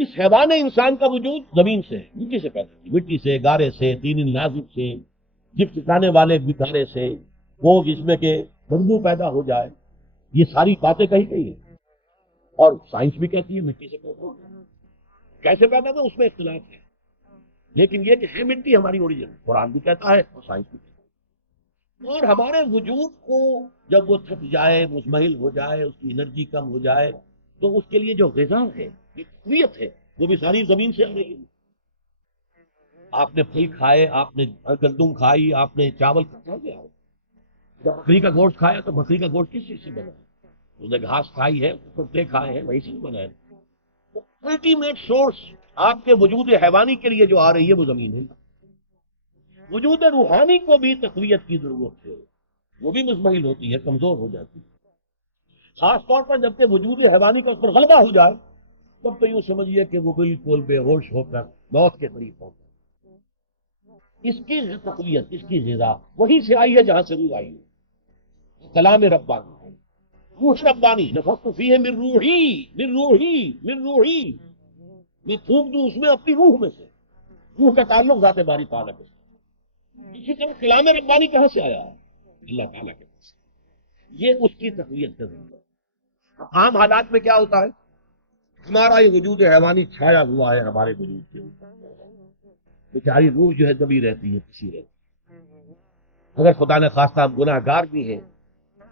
اس حیوان انسان کا وجود زمین سے، مٹی سے پیدا کی، مٹی سے، گارے سے، تین نازک سے، جب ٹکانے والے گارے سے، وہ جس میں کہ بدبو پیدا ہو جائے، یہ ساری باتیں کہی گئی ہیں، اور سائنس بھی کہتی ہے مٹی سے پیدا ہو جائے۔ کیسے پیدا ہوا اس میں اختلاف ہے، لیکن یہ کہ ہے مٹی ہماری اوریجن، قرآن بھی کہتا ہے اور سائنس بھی کہتا ہے۔ اور ہمارے وجود کو جب وہ تھک جائے، مزمحل ہو جائے، اس کی انرجی کم ہو جائے، تو اس کے لیے جو غذا ہے، جو تقویت ہے، وہ بھی ساری زمین سے آ رہی ہے۔ آپ نے پھل کھائے، آپ نے گندم کھائی، آپ نے چاول کھایا گیا، جب بکری کا گوشت کھایا تو بکری کا گوشت کس چیز سے بنا ہے؟ اس نے گھاس کھائی ہے، پتے کھائے ہیں، وہی سے بنا ہے۔ الٹیمیٹ سورس آپ کے وجود حیوانی کے لیے جو آ رہی ہے وہ زمین ہے۔ وجود روحانی کو بھی تقویت کی ضرورت ہے، وہ بھی مزمحل ہوتی ہے، کمزور ہو جاتی ہے، خاص طور پر جبکہ وجود حیوانی کا اس پر غلبہ ہو جائے، تب تو یوں سمجھیے کہ وہ بالکل بے ہوش ہو کر موت کے قریب ہوتا ہے۔ اس کی تقویت، اس کی غذا وہیں سے آئی ہے جہاں سے روح آئی ہے، کلام ربانی ہے، روح ربانی، نفخت فیہ من روحی، من روحی، من روحی، میں پھونک دوں اس میں اپنی روح میں سے۔ روح کا تعلق ذات باری تعالیٰ کے ساتھ۔ اسی طرح کلام ربانی کہاں سے آیا ہے؟ اللہ تعالیٰ کے پاس۔ یہ اس کی تقویت کا ذریعہ ہے۔ عام حالات میں کیا ہوتا ہے؟ ہمارا یہ وجود حیوانی چھایا ہوا ہے ہمارے وجود کے اوپر، بیچاری روح جو ہے دبی رہتی ہے، پسی رہتی ہے۔ اگر خدا نے خواستہ ہم گناہ گار بھی ہیں،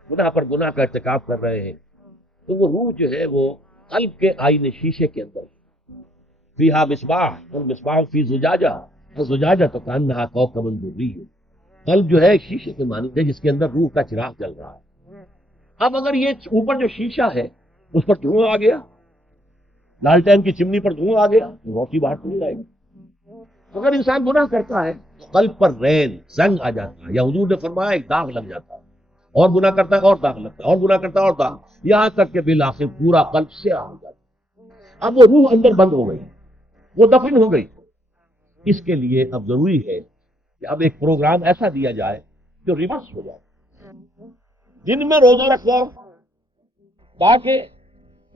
گناہ پر گناہ کا ارتکاب کر رہے ہیں، تو وہ روح جو ہے وہ قلب کے آئینے شیشے کے اندر فیہا مصباح، والمصباح فی زجاجہ، زجاجہ تو کانہا کوکب دری ہے۔ قلب جو ہے شیشے کے مانند ہے جس کے اندر روح کا چراغ جل رہا ہے۔ اب اگر یہ اوپر جو شیشہ ہے اس پر دھواں آ گیا، لالٹین کی چمنی پر دھواں آ گیا، روشنی باہر نہیں آئے گی۔ اگر انسان گناہ کرتا ہے قلب پر رین زنگ آ جاتا ہے، یا حضور نے فرمایا ایک داغ لگ جاتا ہے، اور گناہ کرتا ہے اور داغ لگتا ہے، اور گناہ کرتا ہے اور داغ، یہاں تک کہ بالآخر پورا قلب سیاہ ہو جاتا ہے۔ اب وہ روح اندر بند ہو گئی، وہ دفن ہو گئی۔ اس کے لیے اب ضروری ہے کہ اب ایک پروگرام ایسا دیا جائے جو ریورس ہو جائے۔ دن میں روزہ رکھواؤ تاکہ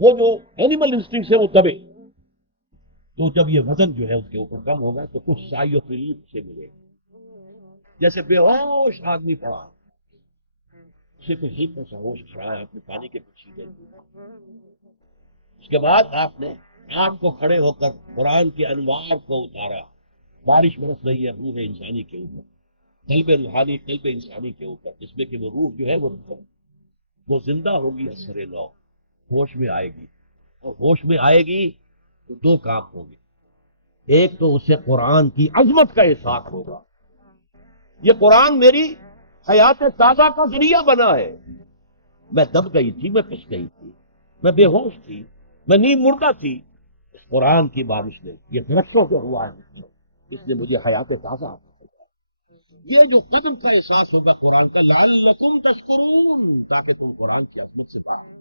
وہ جو اینیمل انسٹنکٹس ہے وہ دبے، تو جب یہ وزن جو ہے اس کے اوپر کم ہوگا تو کچھ سائی آف ریلیف سے ملے گا۔ جیسے بے ہوش آدمی پڑا، اسے کوئی ہلکا سا ہوش آ رہا ہے، آپ نے پانی کے پیچھے دے دیا، اس کے بعد آپ نے آپ کو کھڑے ہو کر قرآن کے انوار کو اتارا، بارش برس رہی ہے روح انسانی کے اوپر، قلب روحانی، قلب انسانی کے اوپر، جس میں کہ وہ روح جو ہے وہ زندہ ہوگی، اثر نو ہوش میں آئے گی، اور ہوش میں آئے گی تو دو کام ہوں گے۔ ایک تو اسے قرآن کی عظمت کا احساس ہوگا، یہ قرآن میری حیات تازہ کا ذریعہ بنا ہے، میں دب گئی تھی، میں پس گئی تھی، میں بے ہوش تھی، میں نیم مردہ تھی، اس قرآن کی بارش نے، یہ درخشوں جو ہوا ہے اس نے مجھے حیات تازہ عطا کیا۔ یہ جو قدر کا احساس ہوگا قرآن کا، لعلکم تشکرون، تاکہ تم قرآن کی عظمت سے باخبر۔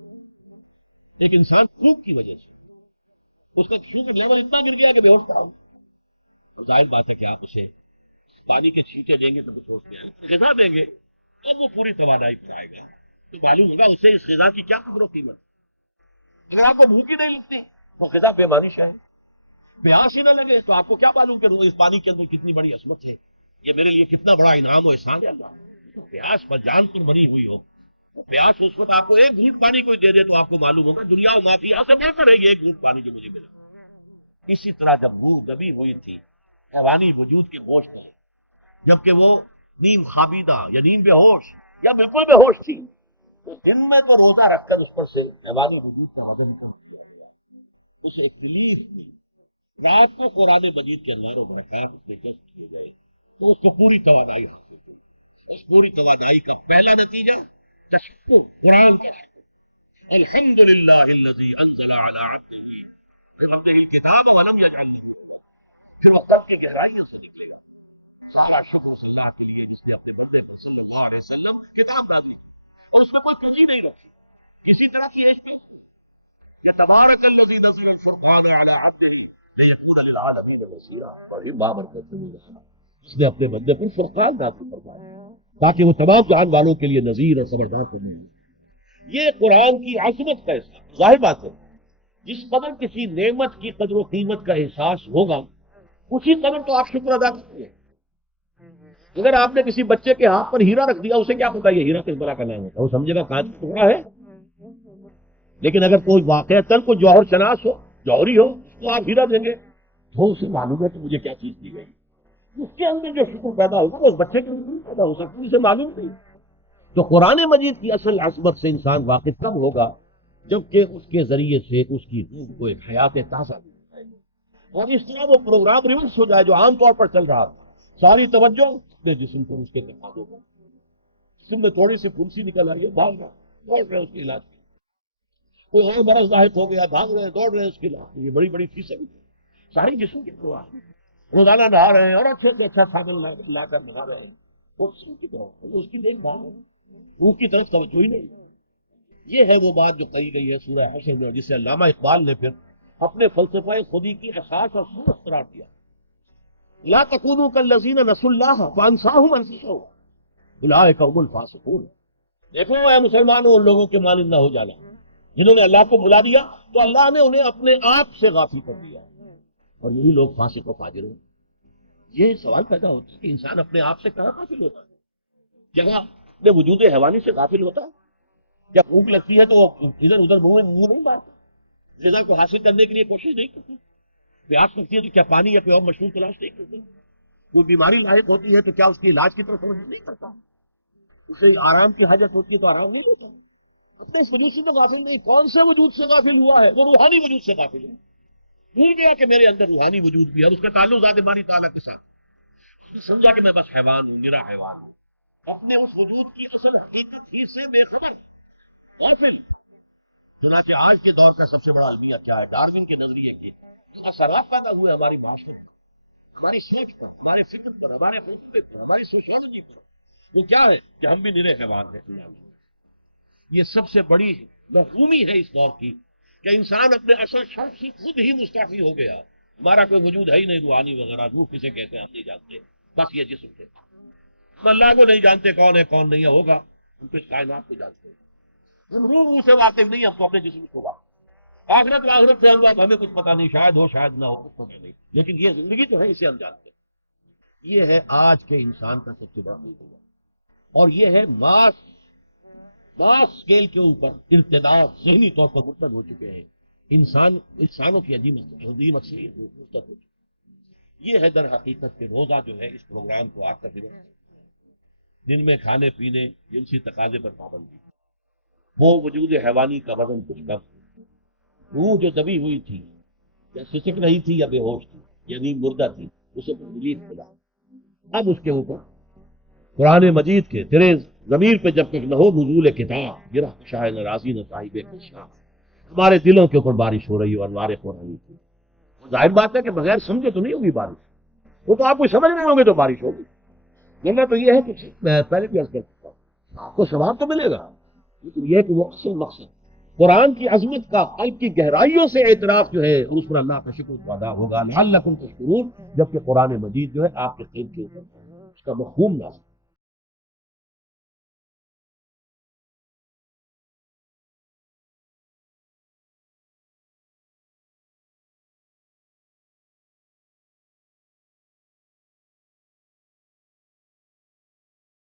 ایک انسان پھوک کی وجہ سے اس کا شوگر لیول اتنا گر گیا کہ بے ہوش پڑا ہو، اب ظاہر بات ہے کہ آپ اسے پانی کے چھینٹے دیں گے تو کچھ ہوش میں آئے گا، غذا دیں گے تو وہ پوری توانائی پر آئے گا، تو معلوم ہوگا اسے اس غذا کی کیا قدر و قیمت۔ اگر آپ کو بھوک ہی نہیں لگتی تو غذا بے معنی ہے، پیاس ہی نہ لگے تو آپ کو کیا معلوم کہ اس پانی کے اندر کتنی بڑی عظمت ہے، یہ میرے لیے کتنا بڑا انعام و احسان ہے اللہ۔ پیاس پر جان پر بنی ہوئی ہو، پیاس اس وقت آپ کو ایک گھونٹ پانی کوئی دے دے تو آپ کو معلوم ہوگا دنیا و مافیا سے بہتر ہے یہ ایک گھونٹ پانی جو مجھے ملا۔ اسی طرح جب روح دبی ہوئی تھی حیوانی وجود کے گوشت میں، جبکہ وہ نیم خابیدہ یا نیم بے ہوش یا بالکل بے ہوش تھی، تو دن میں تو روزہ رکھ کر اس پر سے حیوانی وجود کا وزن کم کیا گیا، اسے ایک ریلیف ملی۔ رات کو قرآن مجید کے انوار و برکات اس میں جذب کیے گئے تو اس کو پوری توانائی حاصل ہوئی۔ اس پوری توانائی کا پہلا نتیجہ تشکر، قرآن کا شکر، الحمدللہ الذی انزل علی عبدہ الکتاب ولم یجعل لہ عوجا۔ پھر وہ قلب کی گہرائیوں سے نکلے گا، سارا شکر اس اللہ کے لیے جس نے اپنے بندے پر صلی اللہ علیہ وسلم کتاب نازل کی اور اس میں کوئی کمی نہیں رکھی، کسی طرح کی ایش پیش نہیں۔ یا تبارک الذی نزل الفرقان علی عبدہ لیکون للعالمین نذیرا، بڑی بابرکت ہے اس نے اپنے بندے پر فرقان نازل فرمایا تاکہ وہ تمام جہان والوں کے لیے نذیر اور خبردار کرنے ہیں۔ یہ قرآن کی عظمت کا احساس، ظاہر بات ہے جس قدر کسی نعمت کی قدر و قیمت کا احساس ہوگا اسی قدر تو آپ شکر ادا کریں گے. اگر آپ نے کسی بچے کے ہاتھ پر ہیرا رکھ دیا، اسے کیا پتا یہ ہیرا کس بلا کا نام ہوتا ہے؟ وہ سمجھے گا کانچ کا ٹکڑا ہے. لیکن اگر کوئی واقعتاً کوئی جوہر شناس ہو، جوہری ہو، اس کو آپ ہیرا دیں گے تو اسے معلوم ہے کہ مجھے کیا چیز دی گئی. اس کے اندر جو شکر پیدا ہوگا وہ اس بچے کے اندر نہیں پیدا ہو سکتا، اسے معلوم نہیں. تو قرآن مجید کی اصل عظمت سے انسان واقف کب ہوگا؟ جبکہ اس کے ذریعے سے اس کی روح کو ایک حیات تازہ مل جائے اور اس طرح وہ پروگرام ریورس ہو جائے جو عام طور پر چل رہا تھا. ساری توجہ اپنے جسم پر، اس کے تقاضوں پر. جسم میں تھوڑی سی پھنسی نکل آئی ہے، بھاگ رہا دوڑ رہے اس کے علاج کے. کوئی اور مرض لاحق ہو گیا، بھاگ رہے دوڑ رہے اس کے علاج. یہ بڑی بڑی فیسیں بھی ساری جسم کی پرواہ ہے. روزانہ نہا رہے ہیں اور اچھے سے اچھا صابن لا کر نہا رہے ہیں، وہ جسم کی پرواہ، اس کی دیکھ بھال ہے، روح کی طرف توجہ ہی نہیں. یہ ہے وہ بات جو کہی گئی ہے سورہ حشر میں، اور جسے علامہ اقبال نے پھر اپنے فلسفہ خودی کی اساس اور صورت قرار دیا. لا تکونوا کالذین نسوا اللہ فانساہم انفسہم اولئک هم الفاسقون. دیکھو اے مسلمانوں، ان لوگوں کے مانند نہ ہو جانا جنہوں نے اللہ کو بھلا دیا تو اللہ نے انہیں اپنے آپ سے غافل کر دیا، اور یہی لوگ فاسق و فاجر ہیں. یہ سوال پیدا ہوتا ہے کہ انسان اپنے آپ سے کہاں غافل ہوتا ہے؟ جہاں اپنے وجود حیوانی سے غافل ہوتا ہے. جب بھوک لگتی ہے تو وہ ادھر ادھر منہ نہیں مارتا، غذا کو حاصل کرنے کے لیے کوشش نہیں کرتا. پیاس لگتی ہے تو کیا پانی یا کوئی اور مشروب تلاش نہیں کرتا؟ کوئی بیماری لاحق ہوتی ہے تو کیا اس کے علاج کی طرف توجہ نہیں کرتا؟ اسے آرام کی حاجت ہوتی ہے تو آرام نہیں لیتا؟ اپنے اس وجود سے تو غافل نہیں. کون سے وجود سے غافل ہوا ہے؟ وہ روحانی وجود سے غافل ہے. بھول گیا کہ میرے اندر روحانی وجود بھی ہے، اس کا تعلق ذات باری تعالیٰ کے ساتھ. اس نے سمجھا کہ میں بس حیوان ہوں، نرا حیوان ہوں، اپنے اس وجود کی اصل حقیقت ہی سے بے خبر، غافل. چنانچہ آج کے دور کا سب سے بڑا المیہ کیا ہے؟ ڈاروین کے نظریے کے جو اثرات پیدا ہوئے ہماری معاشرت پر، ہماری سوچ پر، ہمارے فکر پر، ہمارے فلسفے پر، ہماری سوشیولوجی پر، وہ کیا ہے کہ ہم بھی نرے حیوان ہیں. یہ سب سے بڑی محرومی ہے اس دور کی کہ انسان اپنے اصل شوق سے خود ہی مستعفی ہو گیا. ہمارا کوئی وجود ہے ہی نہیں روحانی وغیرہ. روح کسے کہتے ہیں ہم نہیں جانتے، بس یہ جسم سے. ہم اللہ کو نہیں جانتے کون ہے کون نہیں ہے. ہوگا ہم تو اس کائنات کو جانتے ہیں. ہم روح سے واقف نہیں، ہم تو اپنے جسم کو واقف. آخرت واخرت سے ہمیں کچھ پتا نہیں، شاید ہو شاید نہ ہو، کچھ پتا نہیں. لیکن یہ زندگی تو ہے، اسے ہم جانتے ہیں. یہ ہے آج کے انسان کا سب سے بڑا مصیبت. اور یہ ہے ماس اسکیل کے اوپر ارتداد ذہنی طور پر مرتد ہو چکے ہیں. انسانوں کی عظیم اکثریت مرتد ہو چکی. یہ ہے در حقیقت کہ روزہ جو ہے اس پروگرام کو آ کر دن میں کھانے پینے، جنسی تقاضے پر پابندی، وہ وجود حیوانی کا وزن کچھ کم، روح جو دبی ہوئی تھی یا سسک رہی تھی یا بے ہوش تھی یعنی مردہ تھی، اسے ریلیف ملا. اب اس کے اوپر قرآن مجید کے تیرے ضمیر پہ جب تک نہ ہو نزول کتاب گرہ شاہ ناراضی نہ صاحب کشاف، ہمارے دلوں کے اوپر بارش ہو رہی ہو، انوار قرآنی کی. ظاہر بات ہے کہ بغیر سمجھے تو نہیں ہوگی بارش. وہ تو آپ کو سمجھ رہے ہوں گے تو بارش ہوگی. ورنہ تو یہ ہے کہ میں پہلے بھی عرض کر سکتا ہوں آپ کو ثواب تو ملے گا، لیکن یہ کہ وہ اصل مقصد قرآن کی عظمت کا قلب کی گہرائیوں سے اعتراف جو ہے، اور اس پر اللہ کا شکر ادا ہوگا لعلکم تشکرون، جبکہ قرآن مجید جو ہے آپ کے قلب کے اوپر اس کا مفہوم نازل